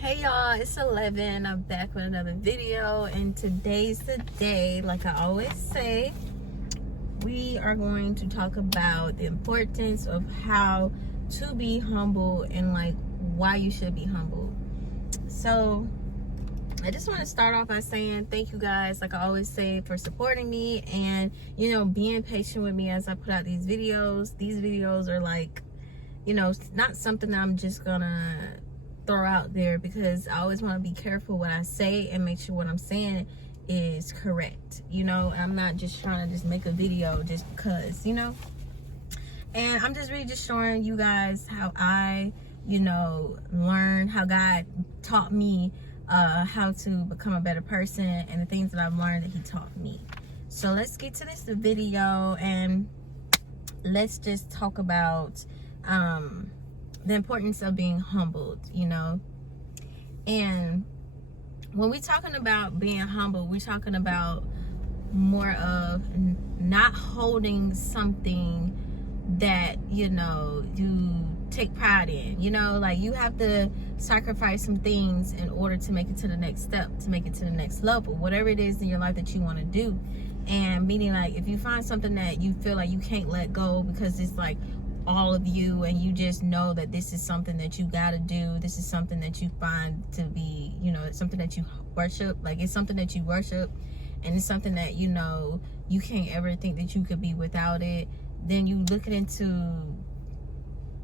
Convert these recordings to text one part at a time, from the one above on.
Hey y'all, it's 11. I'm back with another video, and today's the day. Like I always say, we are going to talk about the importance of how to be humble and like why you should be humble. So I just want to start off by saying thank you guys, like I always say, for supporting me and being patient with me as I put out these videos. These videos are like, not something that I'm just gonna throw out there, because I always want to be careful what I say and make sure what I'm saying is correct. I'm not just trying to just make a video just because, and I'm just really just showing you guys how I learned, how God taught me how to become a better person, and the things that I've learned that he taught me. So let's get to this video and let's just talk about the importance of being humbled. And when we're talking about being humble, we're talking about more of not holding something that you take pride in. Like, you have to sacrifice some things in order to make it to the next step, to make it to the next level, whatever it is in your life that you want to do. And meaning, like, if you find something that you feel like you can't let go because it's like all of you, and you just know that this is something that you got to do, this is something that you find to be, it's something that you worship, like it's something that you worship, and it's something that you can't ever think that you could be without it, then you looking into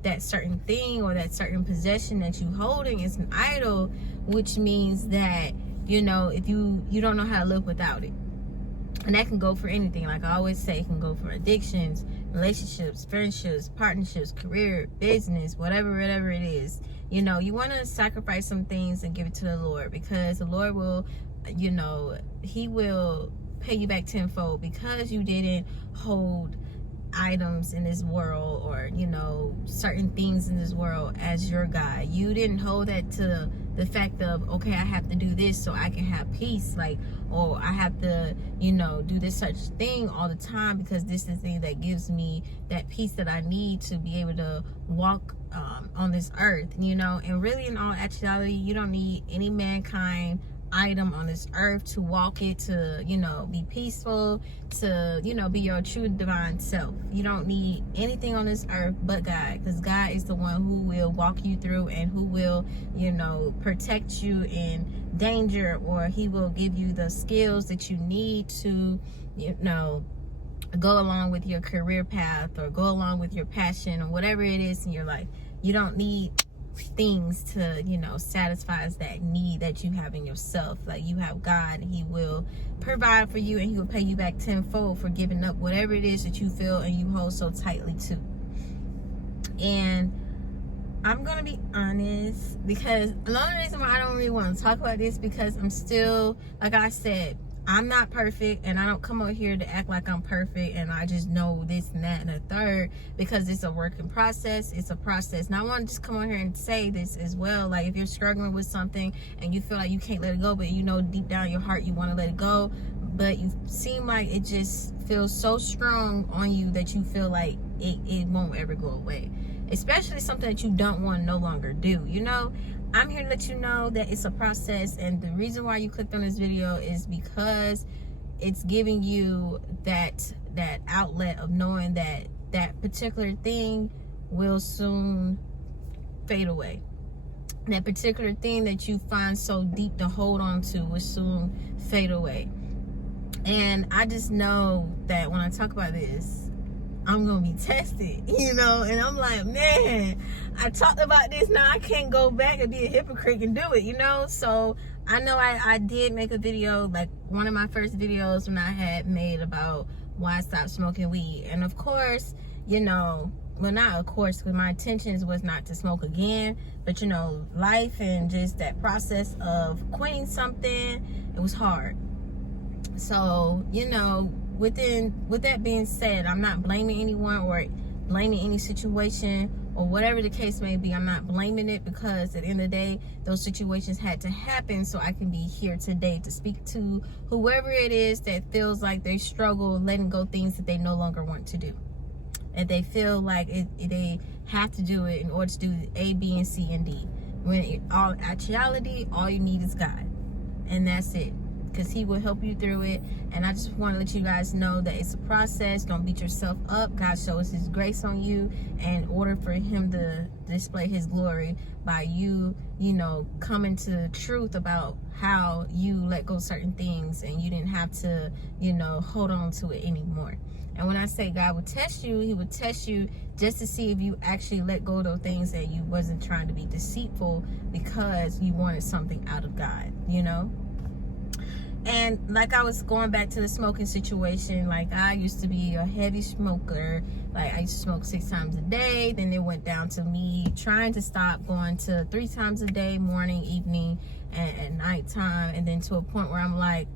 that certain thing or that certain possession that you holding is an idol, which means that if you don't know how to live without it. And that can go for anything. Like I always say, it can go for addictions, relationships, friendships, partnerships, career, business, whatever it is. You want to sacrifice some things and give it to the Lord, because the Lord will, he will pay you back tenfold, because you didn't hold items in this world, or certain things in this world as your God. You didn't hold that to the fact of, okay, I have to do this so I can have peace, like, or I have to do this such thing all the time because this is the thing that gives me that peace that I need to be able to walk on this earth. And really, in all actuality, you don't need any mankind item on this earth to walk it, to be peaceful, to be your true divine self. You don't need anything on this earth but God, because God is the one who will walk you through and who will protect you in danger, or he will give you the skills that you need to go along with your career path, or go along with your passion, or whatever it is in your life. You don't need things to satisfy that need that you have in yourself. Like, you have God, and he will provide for you, and he will pay you back tenfold for giving up whatever it is that you feel and you hold so tightly to. And I'm gonna be honest, because another reason why I don't really want to talk about this, because I'm still, like I said, I'm not perfect, and I don't come out here to act like I'm perfect and I just know this and that and a third, because it's a working process. It's a process. And I want to just come on here and say this as well. Like, if you're struggling with something and you feel like you can't let it go, but deep down in your heart you want to let it go, but you seem like it just feels so strong on you that you feel like it won't ever go away, especially something that you don't want to no longer do. I'm here to let you know that it's a process, and the reason why you clicked on this video is because it's giving you that outlet of knowing that that particular thing will soon fade away. That particular thing that you find so deep to hold on to will soon fade away. And I just know that when I talk about this, I'm gonna be tested, and I'm like, man, I talked about this, now I can't go back and be a hypocrite and do it, so I know I did make a video, like one of my first videos when I had made about why I stopped smoking weed. And of course, well, not of course, because my intentions was not to smoke again, but life and just that process of quitting something, it was hard. So with that being said, I'm not blaming anyone or blaming any situation or whatever the case may be. I'm not blaming it, because at the end of the day, those situations had to happen so I can be here today to speak to whoever it is that feels like they struggle letting go things that they no longer want to do, and they feel like they have to do it in order to do A, B, and C, and D. all actuality, all you need is God, and that's it. Because he will help you through it. And I just want to let you guys know that it's a process. Don't beat yourself up. God shows his grace on you, and in order for him to display his glory by you coming to the truth about how you let go of certain things, and you didn't have to hold on to it anymore. And when I say God would test you, he would test you just to see if you actually let go of those things, that you wasn't trying to be deceitful because you wanted something out of God, And like I was going back to the smoking situation, like I used to be a heavy smoker. Like I used to smoke 6 times a day. Then it went down to me trying to stop, going to 3 times a day, morning, evening, and nighttime. And then to a point where I'm like,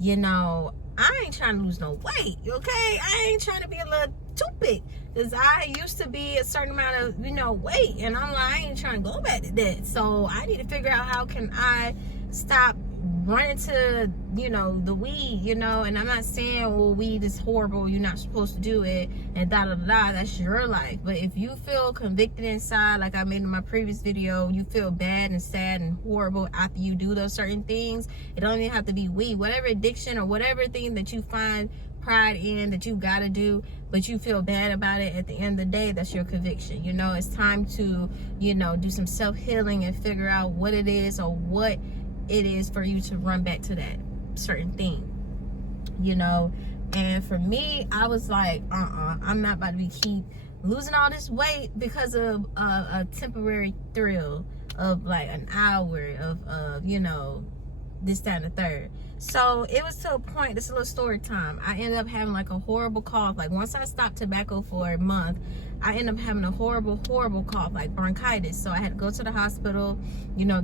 I ain't trying to lose no weight, okay? I ain't trying to be a little toothpick. Because I used to be a certain amount of, weight. And I'm like, I ain't trying to go back to that. So I need to figure out how can I stop running to the weed, and I'm not saying, well, weed is horrible, you're not supposed to do it, and that's your life. But if you feel convicted inside, like I made in my previous video, you feel bad and sad and horrible after you do those certain things, it don't even have to be weed, whatever addiction or whatever thing that you find pride in that you gotta do, but you feel bad about it, at the end of the day, that's your conviction. It's time to do some self-healing and figure out what it is, or what it is for you to run back to that certain thing, and for me, I was like, I'm not about to keep losing all this weight because of a temporary thrill of like an hour of this, that, and the third. So it was to a point, this is a little story time, I ended up having like a horrible cough. Like once I stopped tobacco for a month, I ended up having a horrible cough, like bronchitis. So I had to go to the hospital,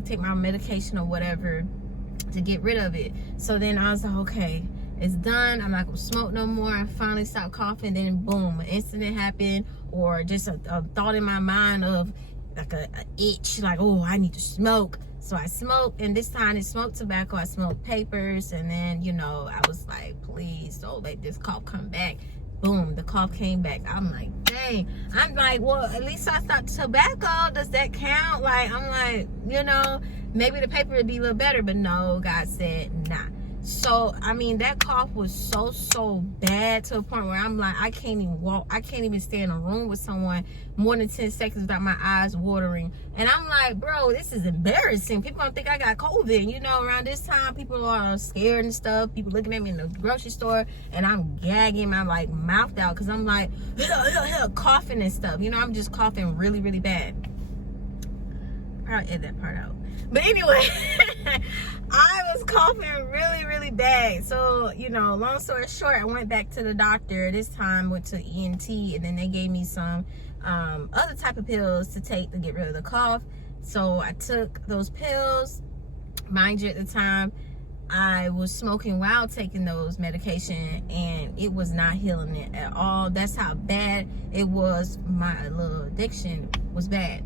take my medication or whatever to get rid of it. So then I was like, okay, it's done, I'm not gonna smoke no more. I finally stopped coughing. Then boom, an incident happened, or just a thought in my mind of like a itch, like, oh, I need to smoke. So I smoked, and this time I didn't smoke tobacco, I smoked papers. And then I was like, please don't let this cough come back. Boom, the cough came back. I'm like, dang. I'm like, well, at least I stopped tobacco. Does that count? Like, I'm like, maybe the paper would be a little better, but no, God said nah. So, I mean, that cough was so bad, to a point where I'm like, I can't even walk. I can't even stay in a room with someone more than 10 seconds without my eyes watering. And I'm like, bro, this is embarrassing. People don't think I got COVID. Around this time, people are scared and stuff. People looking at me in the grocery store, and I'm gagging my mouth out, because I'm like, coughing and stuff. I'm just coughing really, really bad. Probably edit that part out. But anyway, I was coughing really, really bad. So, long story short, I went back to the doctor. This time went to ENT, and then they gave me some other type of pills to take to get rid of the cough. So I took those pills. Mind you, at the time, I was smoking while taking those medication, and it was not healing it at all. That's how bad it was. My little addiction was bad.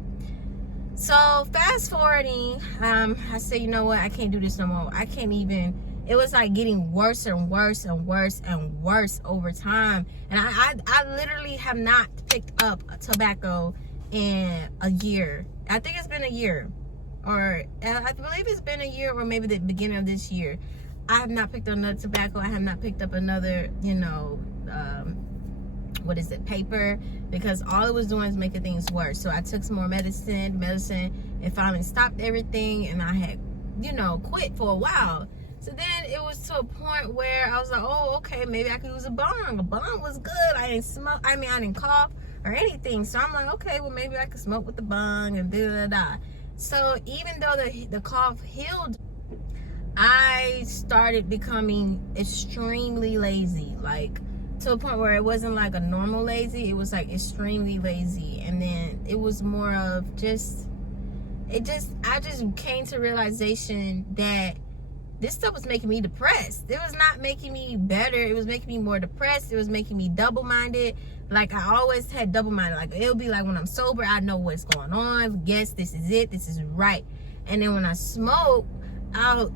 So fast forwarding, I said, you know what, I can't do this no more. I can't even, it was like getting worse and worse and worse and worse over time. And I literally have not picked up tobacco in a year. I think it's been a year, or I believe it's been a year, or maybe the beginning of this year. I have not picked up another tobacco. I have not picked up another, paper, because all it was doing is making things worse. So I took some more medicine, and finally stopped everything, and I had, quit for a while. So then it was to a point where I was like, oh, okay, maybe I could use a bong. A bong was good. I didn't smoke. I didn't cough or anything. So I'm like, okay, well, maybe I could smoke with the bong and da. So even though the cough healed, I started becoming extremely lazy, like to a point where it wasn't like a normal lazy, it was like extremely lazy. And then it was more of I just came to realization that this stuff was making me depressed. It was not making me better. It was making me more depressed. It was making me double-minded. Like, I always had double-minded. Like, it'll be like when I'm sober, I know what's going on. Yes, this is it. This is right. And then when I smoke, I'll,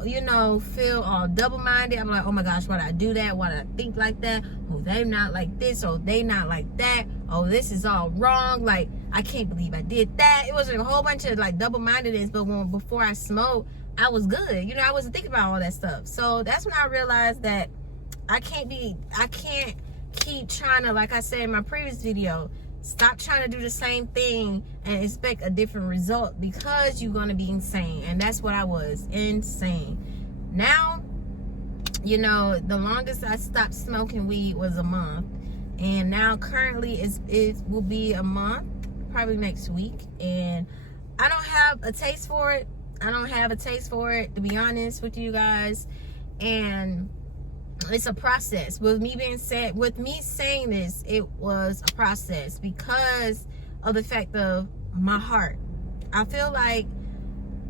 feel all double-minded. I'm like, oh my gosh, why did I do that? Why did I think like that? Oh, they not like this. Oh, they not like that. Oh, this is all wrong. Like, I can't believe I did that. It was a whole bunch of like double-mindedness, but before I smoked, I was good. You know, I wasn't thinking about all that stuff. So that's when I realized that I can't keep trying to, like I said in my previous video, stop trying to do the same thing and expect a different result, because you're going to be insane. And that's what I was, insane. Now, you know, the longest I stopped smoking weed was a month. And now currently it will be a month, probably next week. And I don't have a taste for it. To be honest with you guys. And it's a process. With me saying this, it was a process because of the fact of my heart. I feel like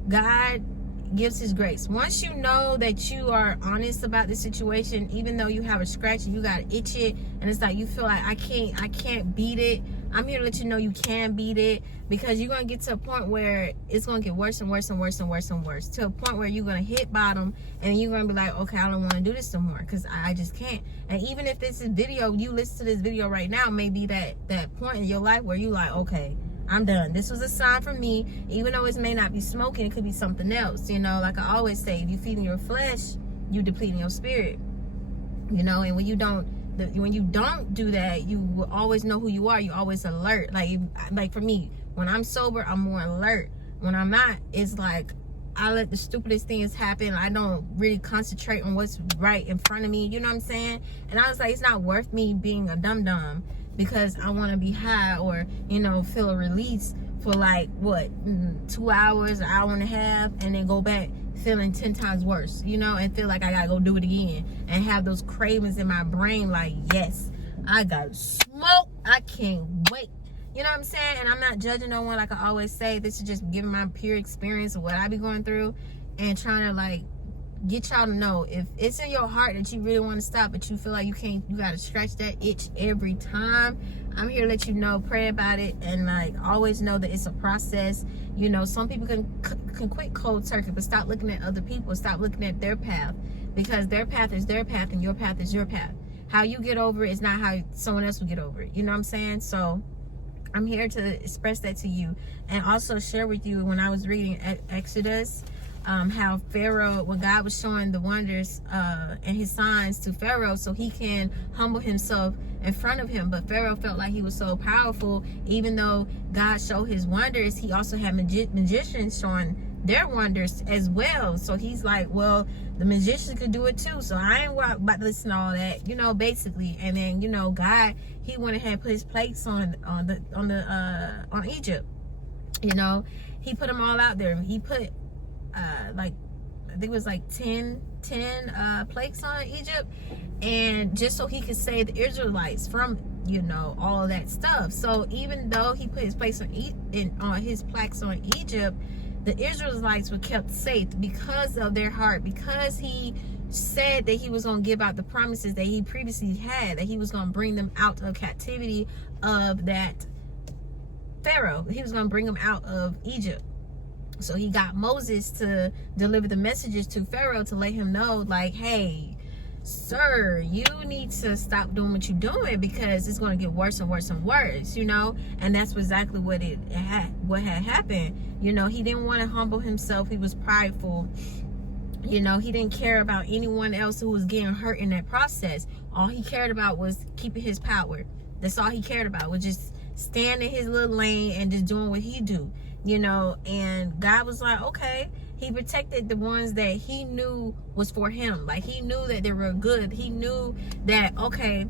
God gives his grace. Once you know that you are honest about the situation, even though you have a scratch and you got to itch it, and it's like you feel like I can't beat it, I'm here to let you know you can beat it, because you're going to get to a point where it's going to get worse and worse and worse and worse and worse, to a point where you're going to hit bottom and you're going to be like, okay, I don't want to do this no more, because I just can't. And even if this is video, you listen to this video right now, maybe that point in your life where you like, okay, I'm done. This was a sign from me. Even though it may not be smoking, it could be something else. You know, like I always say, if you feeding your flesh, you depleting your spirit. You know, and when you don't do that, you will always know who you are. You always alert. Like for me, when I'm sober, I'm more alert. When I'm not, it's like I let the stupidest things happen. I don't really concentrate on what's right in front of me. You know what I'm saying? And I was like, it's not worth me being a dum-dum because I want to be high or, you know, feel a release for like, 2 hours, an hour and a half, and then go back feeling 10 times worse, you know, and feel like I gotta go do it again and have those cravings in my brain like, yes, I gotta smoke. I can't wait. You know what I'm saying? And I'm not judging no one. Like I always say, this is just giving my pure experience of what I be going through and trying to like get y'all to know, if it's in your heart that you really want to stop, but you feel like you can't, you gotta scratch that itch every time, I'm here to let you know, pray about it, and like always know that it's a process. You know, some people can quit cold turkey, but stop looking at other people, stop looking at their path, because their path is their path and your path is your path. How you get over it is not how someone else will get over it. You know what I'm saying? So I'm here to express that to you, and also share with you when I was reading Exodus, how Pharaoh, when God was showing the wonders and his signs to Pharaoh so he can humble himself in front of him. But Pharaoh felt like he was so powerful. Even though God showed his wonders, he also had magicians showing their wonders as well. So he's like, well, the magicians could do it too, so I ain't about to listen to all that, you know, basically. And then, you know, God, he went ahead and put his plagues on Egypt. You know, he put them all out there. He put like, I think it was like 10 plagues on Egypt, and just so he could save the Israelites from, you know, all of that stuff. So even though he put his plagues on his plagues on Egypt, the Israelites were kept safe because of their heart, because he said that he was going to give out the promises that he previously had, that he was going to bring them out of captivity of that Pharaoh. He was going to bring them out of Egypt. So he got Moses to deliver the messages to Pharaoh to let him know, like, hey, sir, you need to stop doing what you're doing, because it's going to get worse and worse and worse, you know. And that's exactly what had happened. You know, he didn't want to humble himself. He was prideful. You know, he didn't care about anyone else who was getting hurt in that process. All he cared about was keeping his power. That's all he cared about, was just staying in his little lane and just doing what he do. You know, and God was like, okay, he protected the ones that he knew was for him. Like, he knew that they were good. He knew that, okay,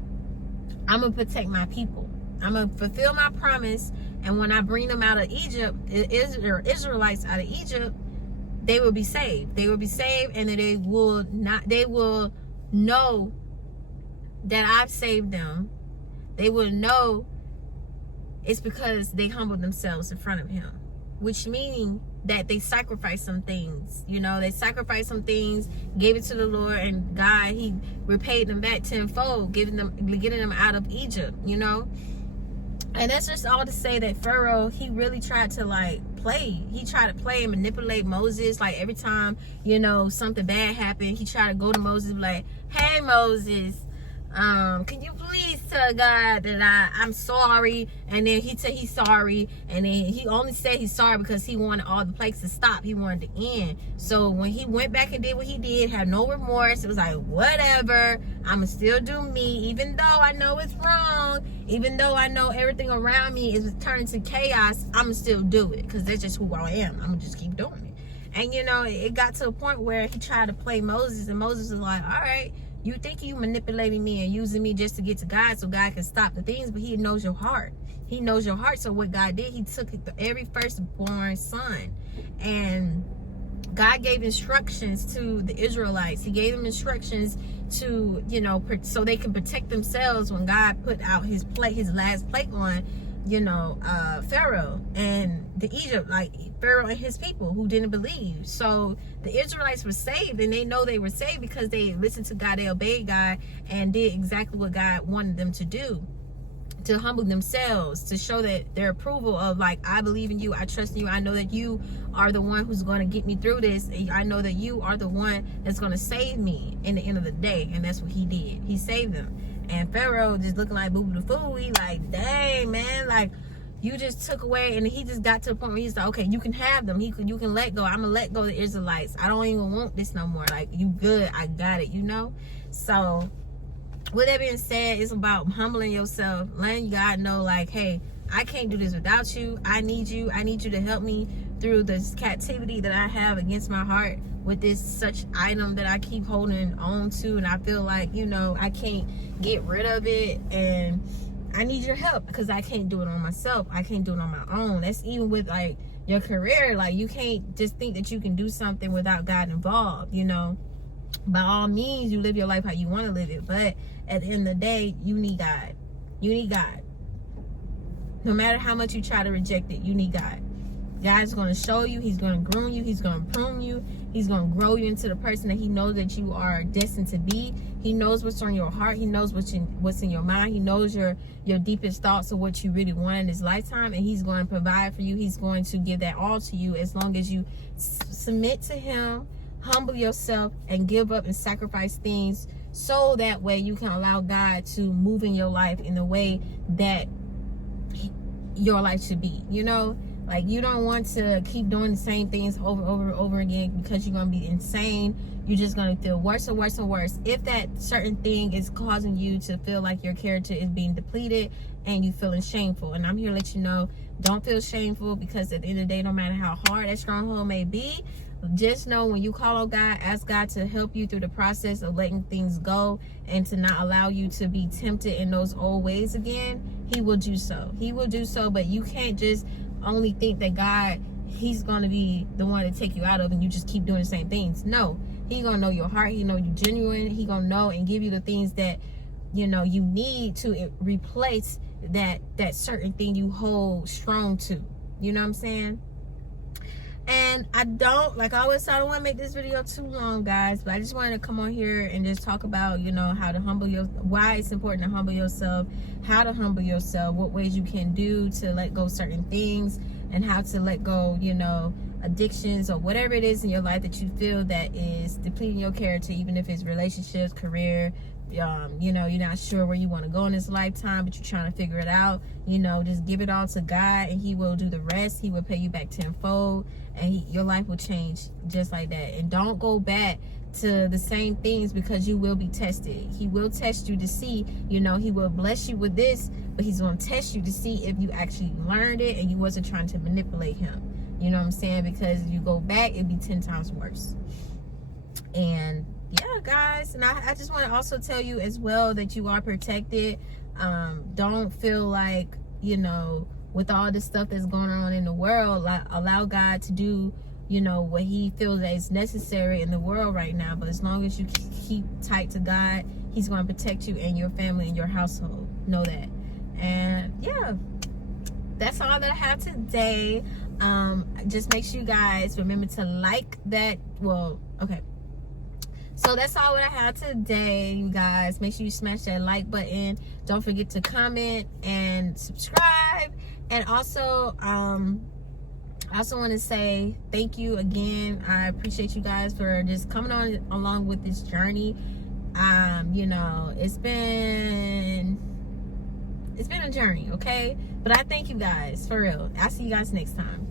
I'm going to protect my people. I'm going to fulfill my promise. And when I bring them out of Egypt, Israelites out of Egypt, they will be saved. They will be saved, and they will know that I've saved them. They will know it's because they humbled themselves in front of him. Which meaning that they sacrificed some things, you know, they sacrificed some things, gave it to the Lord, and God, he repaid them back tenfold, getting them out of Egypt, you know. And that's just all to say that Pharaoh, he really tried to like play. He tried to play and manipulate Moses. Like every time, you know, something bad happened, he tried to go to Moses and be like, hey Moses, can you please tell God that I'm sorry? And then he said he's sorry, and then he only said he's sorry because he wanted all the plagues to stop. He wanted to end. So when he went back and did what he did, had no remorse, it was like, whatever, I'ma still do me, even though I know it's wrong, even though I know everything around me is turning to chaos, I'ma still do it because that's just who I am. I'ma just keep doing it. And you know, it got to a point where he tried to play Moses, and Moses was like, all right, you think you manipulating me and using me just to get to God so God can stop the things, but he knows your heart. He knows your heart. So what God did, he took every firstborn son, and God gave instructions to the Israelites. He gave them instructions to, you know, so they can protect themselves when God put out his last plague on, you know, Pharaoh and the Egypt, like Pharaoh and his people who didn't believe. So the Israelites were saved, and they know they were saved because they listened to God, they obeyed God, and did exactly what God wanted them to do, to humble themselves, to show that their approval of, like, I believe in you, I trust in you, I know that you are the one who's going to get me through this, I know that you are the one that's going to save me in the end of the day. And that's what he did. He saved them. And Pharaoh just looking like boo boo the fool. He like, dang, man, like, you just took away. And he just got to the point where he's like, okay, you can have them. You can let go. I'm gonna let go of the Israelites. I don't even want this no more. Like, you good, I got it, you know. So with that being said, it's about humbling yourself, letting God know, like, hey, I can't do this without you. I need you to help me through this captivity that I have against my heart with this such item that I keep holding on to, and I feel like, you know, I can't get rid of it, and I need your help because I can't do it on myself. I can't do it on my own. That's even with, like, your career. Like, you can't just think that you can do something without God involved, you know. By all means, you live your life how you want to live it, but at the end of the day, you need God. You need God. No matter how much you try to reject it, you need God. God's going to show you. He's going to groom you. He's going to prune you. He's going to grow you into the person that he knows that you are destined to be. He knows what's on your heart. He knows what's in your mind. He knows your deepest thoughts of what you really want in this lifetime, and he's going to provide for you. He's going to give that all to you as long as you submit to him, humble yourself, and give up and sacrifice things, so that way you can allow God to move in your life in the way that your life should be, you know. Like, you don't want to keep doing the same things over again, because you're going to be insane. You're just going to feel worse and worse and worse. If that certain thing is causing you to feel like your character is being depleted and you feeling shameful. And I'm here to let you know, don't feel shameful, because at the end of the day, no matter how hard that stronghold may be, just know when you call on God, ask God to help you through the process of letting things go and to not allow you to be tempted in those old ways again. He will do so. He will do so, but you can't just only think that God, he's going to be the one to take you out of, and you just keep doing the same things. No, he's going to know your heart. He know you genuine. He going to know and give you the things that, you know, you need to replace that certain thing you hold strong to. You know what I'm saying? And I don't, like I always said, I don't want to make this video too long, guys, but I just wanted to come on here and just talk about, you know, how to why it's important to humble yourself, how to humble yourself, what ways you can do to let go certain things, and how to let go, you know, addictions or whatever it is in your life that you feel that is depleting your character, even if it's relationships, career, you know, you're not sure where you want to go in this lifetime, but you're trying to figure it out. You know, just give it all to God, and he will do the rest. He will pay you back tenfold, and your life will change just like that. And don't go back to the same things, because you will be tested. He will test you to see, you know, he will bless you with this, but he's going to test you to see if you actually learned it and you wasn't trying to manipulate him. You know what I'm saying? Because if you go back, it'd be 10 times worse. And yeah, guys, and I just want to also tell you as well that you are protected. Don't feel like, you know, with all this stuff that's going on in the world, allow God to do, you know, what he feels that is necessary in the world right now. But as long as you keep tight to God, he's going to protect you and your family and your household. Know that. And yeah, that's all that I have today. Just make sure you guys remember to like that. Well, okay. So that's all what I have today, you guys. Make sure you smash that like button. Don't forget to comment and subscribe. And also, I also want to say thank you again. I appreciate you guys for just coming on along with this journey. You know, it's been a journey, okay? But I thank you guys, for real. I'll see you guys next time.